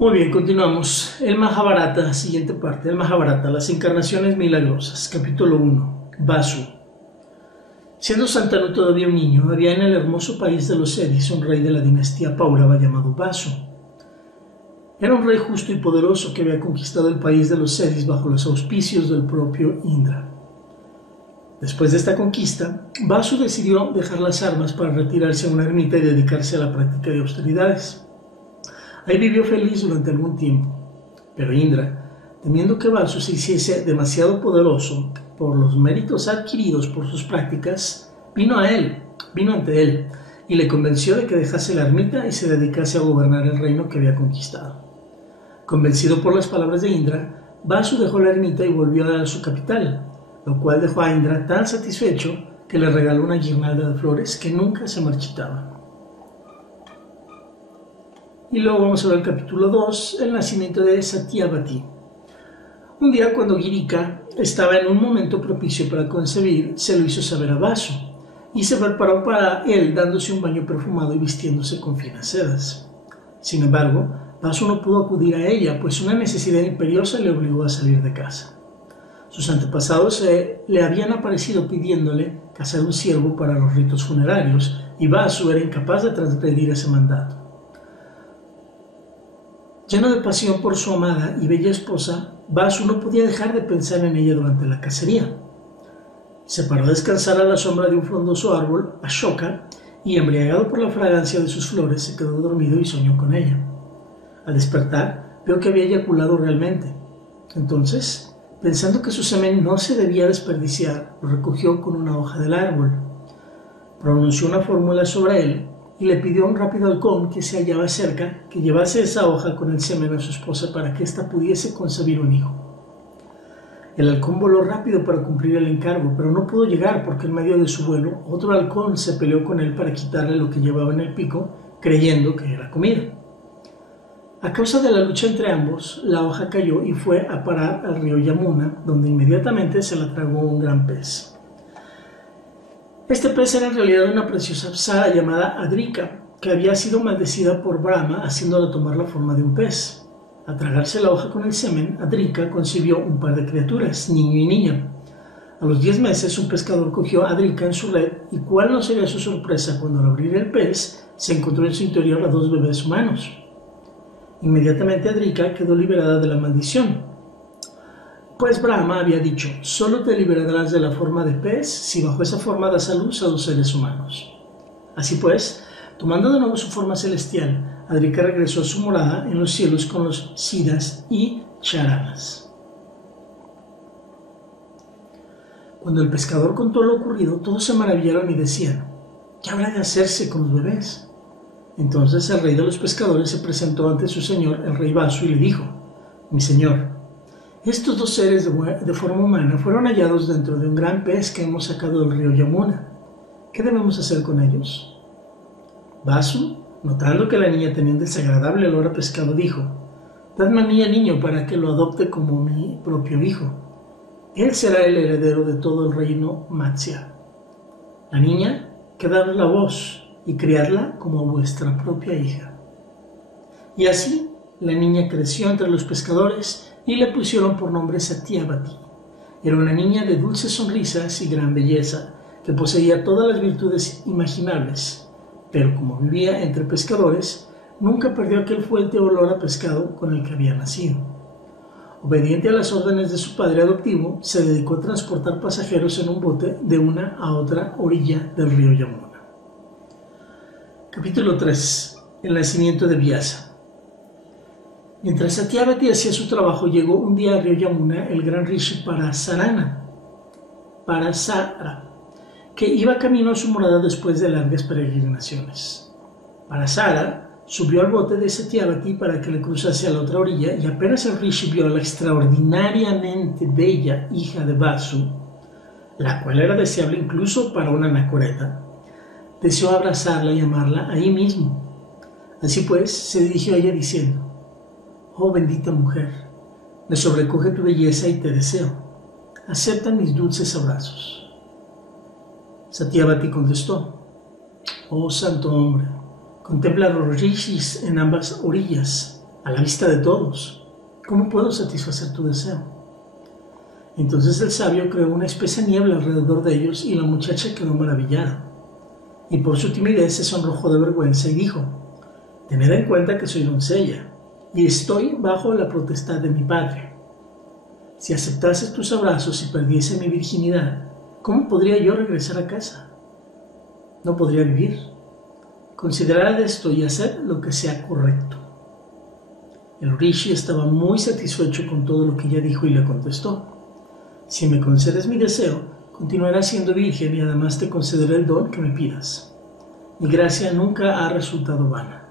Muy bien, continuamos. El Mahabharata, siguiente parte. El Mahabharata, las encarnaciones milagrosas. Capítulo 1. Vasu. Siendo Santanu todavía un niño, había en el hermoso país de los Sedis un rey de la dinastía Paurava llamado Vasu. Era un rey justo y poderoso que había conquistado el país de los Sedis bajo los auspicios del propio Indra. Después de esta conquista, Vasu decidió dejar las armas para retirarse a una ermita y dedicarse a la práctica de austeridades. Ahí vivió feliz durante algún tiempo, pero Indra, temiendo que Vasu se hiciese demasiado poderoso por los méritos adquiridos por sus prácticas, vino ante él y le convenció de que dejase la ermita y se dedicase a gobernar el reino que había conquistado. Convencido por las palabras de Indra, Vasu dejó la ermita y volvió a su capital, lo cual dejó a Indra tan satisfecho que le regaló una guirnalda de flores que nunca se marchitaba. Y luego vamos a ver el capítulo 2, el nacimiento de Satyavati. Un día, cuando Girika estaba en un momento propicio para concebir, se lo hizo saber a Vasu y se preparó para él dándose un baño perfumado y vistiéndose con finas sedas. Sin embargo, Vasu no pudo acudir a ella, pues una necesidad imperiosa le obligó a salir de casa. Sus antepasados le habían aparecido pidiéndole cazar un ciervo para los ritos funerarios y Vasu era incapaz de transgredir ese mandato. Lleno de pasión por su amada y bella esposa, Vasu no podía dejar de pensar en ella durante la cacería. Se paró a descansar a la sombra de un frondoso árbol, Ashoka, y embriagado por la fragancia de sus flores se quedó dormido y soñó con ella. Al despertar, vio que había eyaculado realmente. Entonces, pensando que su semen no se debía desperdiciar, lo recogió con una hoja del árbol. Pronunció una fórmula sobre él y le pidió a un rápido halcón que se hallaba cerca que llevase esa hoja con el semen a su esposa para que ésta pudiese concebir un hijo. El halcón voló rápido para cumplir el encargo, pero no pudo llegar porque en medio de su vuelo otro halcón se peleó con él para quitarle lo que llevaba en el pico, creyendo que era comida. A causa de la lucha entre ambos, la hoja cayó y fue a parar al río Yamuna, donde inmediatamente se la tragó un gran pez. Este pez era en realidad una preciosa apsara llamada Adrika, que había sido maldecida por Brahma haciéndola tomar la forma de un pez. Al tragarse la hoja con el semen, Adrika concibió un par de criaturas, niño y niña. A los 10 meses, un pescador cogió a Adrika en su red y cuál no sería su sorpresa cuando al abrir el pez se encontró en su interior a 2 bebés humanos. Inmediatamente Adrika quedó liberada de la maldición. Pues Brahma había dicho, solo te liberarás de la forma de pez si bajo esa forma das a luz a 2 seres humanos. Así pues, tomando de nuevo su forma celestial, Adrika regresó a su morada en los cielos con los Siddhas y Charanas. Cuando el pescador contó lo ocurrido, todos se maravillaron y decían, ¿qué habrá de hacerse con los bebés? Entonces el rey de los pescadores se presentó ante su señor, el rey Vasu, y le dijo, mi señor, estos 2 seres de forma humana fueron hallados dentro de un gran pez que hemos sacado del río Yamuna. ¿Qué debemos hacer con ellos? Vasu, notando que la niña tenía un desagradable olor a pescado, dijo, dadme a mí al niño para que lo adopte como mi propio hijo. Él será el heredero de todo el reino Matsya. La niña, quedadle la voz y criadla como vuestra propia hija. Y así, la niña creció entre los pescadores y le pusieron por nombre Satyavati. Era una niña de dulces sonrisas y gran belleza, que poseía todas las virtudes imaginables, pero como vivía entre pescadores, nunca perdió aquel fuerte olor a pescado con el que había nacido. Obediente a las órdenes de su padre adoptivo, se dedicó a transportar pasajeros en un bote de una a otra orilla del río Yamuna. Capítulo 3. El nacimiento de Vyasa. Mientras Satyavati hacía su trabajo, llegó un día al río Yamuna el gran rishi Parasara, que iba camino a su morada después de largas peregrinaciones. Parasara subió al bote de Satyavati para que le cruzase a la otra orilla y apenas el rishi vio a la extraordinariamente bella hija de Vasu, la cual era deseable incluso para una anacoreta, deseó abrazarla y amarla ahí mismo. Así pues, se dirigió a ella diciendo, oh bendita mujer, me sobrecoge tu belleza y te deseo. Acepta mis dulces abrazos. Satyavati contestó, oh santo hombre, contempla a los rishis en ambas orillas. a la vista de todos. ¿Cómo puedo satisfacer tu deseo? Entonces el sabio creó una espesa niebla alrededor de ellos y la muchacha quedó maravillada. Y por su timidez se sonrojó de vergüenza y dijo: tened en cuenta que soy doncella y estoy bajo la potestad de mi padre. Si aceptase tus abrazos y perdiese mi virginidad, ¿cómo podría yo regresar a casa? No podría vivir. Considerad esto y haced lo que sea correcto. El Rishi estaba muy satisfecho con todo lo que ella dijo y le contestó: si me concedes mi deseo, continuarás siendo virgen y además te concederé el don que me pidas. Mi gracia nunca ha resultado vana.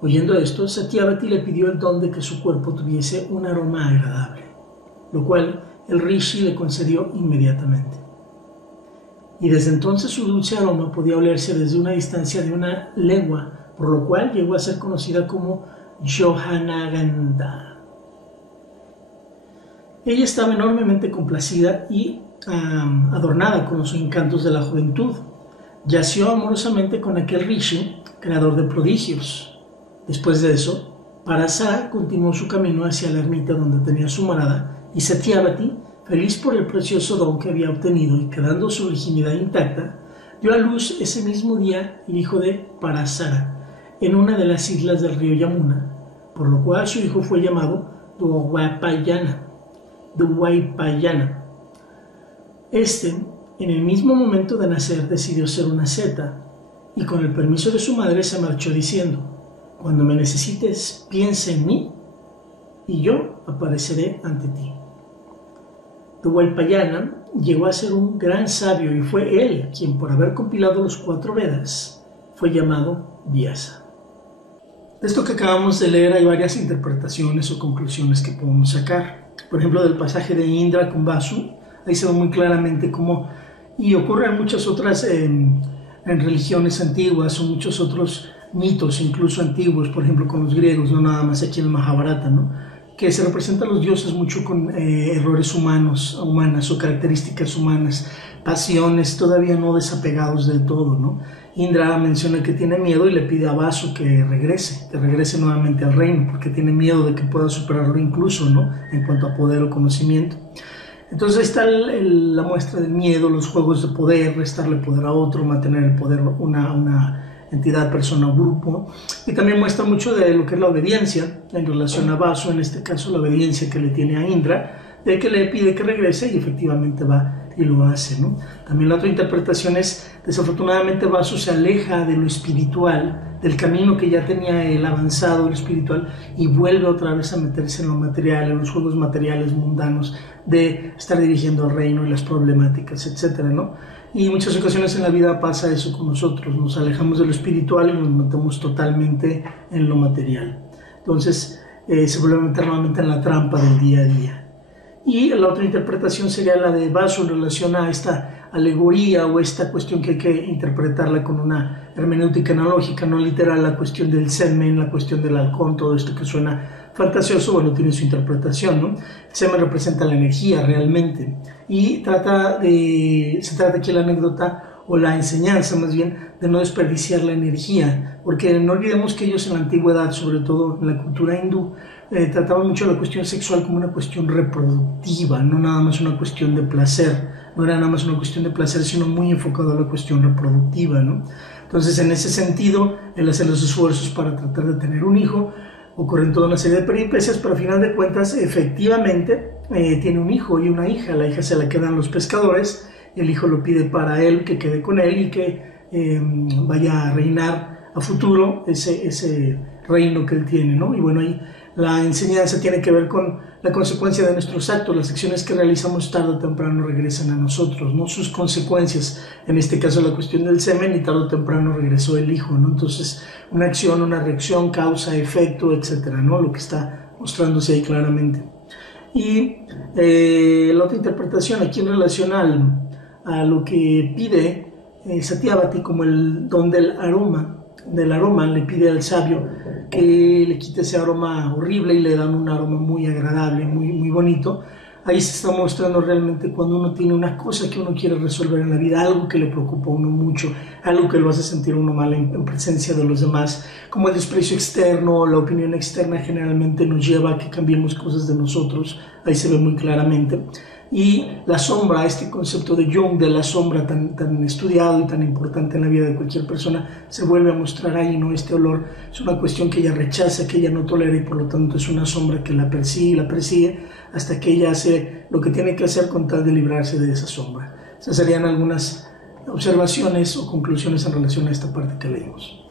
Oyendo esto, Satyavati le pidió el don de que su cuerpo tuviese un aroma agradable, lo cual el Rishi le concedió inmediatamente. Y desde entonces su dulce aroma podía olerse desde una distancia de una legua, por lo cual llegó a ser conocida como Johanaganda. Ella estaba enormemente complacida y adornada con los encantos de la juventud. Yació amorosamente con aquel Rishi, creador de prodigios. Después de eso, Parasara continuó su camino hacia la ermita donde tenía su morada, y Satyavati, feliz por el precioso don que había obtenido y quedando su virginidad intacta, dio a luz ese mismo día el hijo de Parasara, en una de las islas del río Yamuna, por lo cual su hijo fue llamado Dwaipayana. En el mismo momento de nacer, decidió ser una seta, y con el permiso de su madre se marchó diciendo: cuando me necesites, piensa en mí, y yo apareceré ante ti. Dwaipayana llegó a ser un gran sabio y fue él quien, por haber compilado los 4 Vedas, fue llamado Vyasa. De esto que acabamos de leer hay varias interpretaciones o conclusiones que podemos sacar. Por ejemplo, del pasaje de Indra con Vasu, ahí se ve muy claramente cómo, y ocurre en muchas otras en religiones antiguas o muchos otros mitos, incluso antiguos, por ejemplo con los griegos, no nada más aquí en el Mahabharata, ¿no? Que se representan a los dioses mucho con errores humanas o características humanas, pasiones todavía no desapegados del todo, ¿no? Indra menciona que tiene miedo y le pide a Vasu que regrese nuevamente al reino, porque tiene miedo de que pueda superarlo incluso, ¿no? En cuanto a poder o conocimiento. Entonces ahí está la muestra del miedo, los juegos de poder, restarle poder a otro, mantener el poder una entidad, persona o grupo, y también muestra mucho de lo que es la obediencia en relación a Vasu, en este caso la obediencia que le tiene a Indra, de que le pide que regrese y efectivamente va y lo hace, ¿no? También la otra interpretación es, desafortunadamente Vasu se aleja de lo espiritual, del camino que ya tenía el avanzado, lo espiritual, y vuelve otra vez a meterse en lo material, en los juegos materiales mundanos, de estar dirigiendo el reino y las problemáticas, etcétera, ¿no? Y en muchas ocasiones en la vida pasa eso con nosotros, nos alejamos de lo espiritual y nos metemos totalmente en lo material. Entonces se vuelve a meter nuevamente en la trampa del día a día. Y la otra interpretación sería la de Vasu en relación a esta alegoría o esta cuestión que hay que interpretarla con una hermenéutica analógica, no literal, la cuestión del semen, la cuestión del halcón, todo esto que suena fantasioso, bueno, tiene su interpretación, ¿no? El semen representa la energía realmente y se trata aquí la anécdota o la enseñanza más bien de no desperdiciar la energía, porque no olvidemos que ellos en la antigüedad, sobre todo en la cultura hindú, trataban mucho la cuestión sexual como una cuestión reproductiva, no nada más una cuestión de placer, no era nada más una cuestión de placer, sino muy enfocado a la cuestión reproductiva, ¿no? Entonces, en ese sentido, el hacer los esfuerzos para tratar de tener un hijo, ocurren toda una serie de peripecias, pero al final de cuentas, efectivamente, tiene un hijo y una hija. La hija se la quedan los pescadores, el hijo lo pide para él, que quede con él y que vaya a reinar a futuro ese reino que él tiene, ¿no? Y bueno, ahí la enseñanza tiene que ver con la consecuencia de nuestros actos, las acciones que realizamos tarde o temprano regresan a nosotros, ¿no? Sus consecuencias, en este caso la cuestión del semen, y tarde o temprano regresó el hijo, ¿no? Entonces, una acción, una reacción, causa, efecto, etcétera, ¿no? Lo que está mostrándose ahí claramente. Y la otra interpretación aquí en relación a lo que pide Satyavati como el don del aroma, le pide al sabio que le quite ese aroma horrible y le dan un aroma muy agradable, muy, muy bonito. ahí se está mostrando realmente cuando uno tiene una cosa que uno quiere resolver en la vida, algo que le preocupa a uno mucho, algo que lo hace sentir uno mal en presencia de los demás, como el desprecio externo, la opinión externa generalmente nos lleva a que cambiemos cosas de nosotros, ahí se ve muy claramente. Y la sombra, este concepto de Jung, de la sombra tan estudiado y tan importante en la vida de cualquier persona, se vuelve a mostrar ahí, ¿no? Este olor es una cuestión que ella rechaza, que ella no tolera y por lo tanto es una sombra que la persigue hasta que ella hace lo que tiene que hacer con tal de librarse de esa sombra. Esas serían algunas observaciones o conclusiones en relación a esta parte que leímos.